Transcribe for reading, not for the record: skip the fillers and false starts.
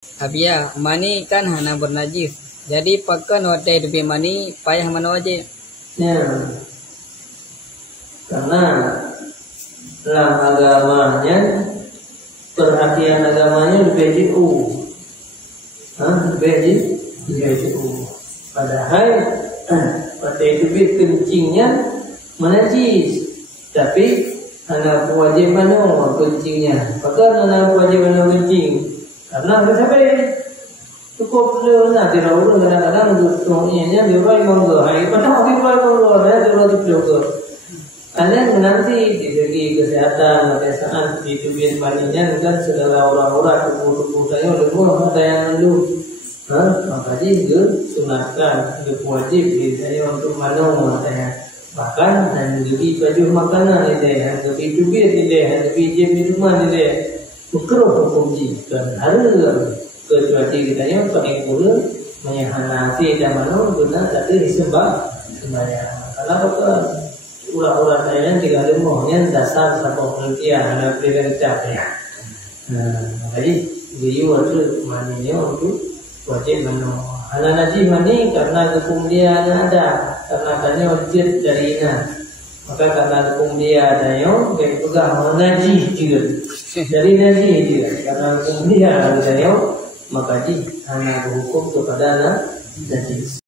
Abia, mani kan hana bernajis. Jadi pakan wadai lebih mani payah mana wajib. Ya. Karena dalam agamanya, perhatian agamanya lebih jauh. Lebih jauh. Padahal pada itu kencingnya menajis. Tapi hana kewajiban kencingnya. Pakan hana kewajiban kencing. Karena kita sampai cukup nak tidak urus kadang-kadang untuk ianya diurai monggo. Hari pada waktu diurai monggo, ada diurai juga. Anda nanti di segi kesehatan, kesehatan di tubuh maninya kan segala orang-orang tubuh saya udah ada yang dulu. Maka juga sunatkan, itu wajib di saya untuk manung katanya. Bahkan dan lebih baju makanan ini, lebih tubuh ini, lebih jam minuman ini. Makruh hukum jika harus kecuali kita yang paling buruk menyahanati dan manung guna tadi disembah sembahyang. Karena apa? Ulah-ulah saya tidak ilmunya dasar satu penelitian ada berikan capaian. Jadi beliau itu maninya untuk wajib manung. Hal najis mani karena hukum dia ada karena tanya wajib dari ina. Maka karena hukum dia ada yang pegang najis juga. Dari najis juga karena hukum dia ada yang maka hanya berhukum kepada najis.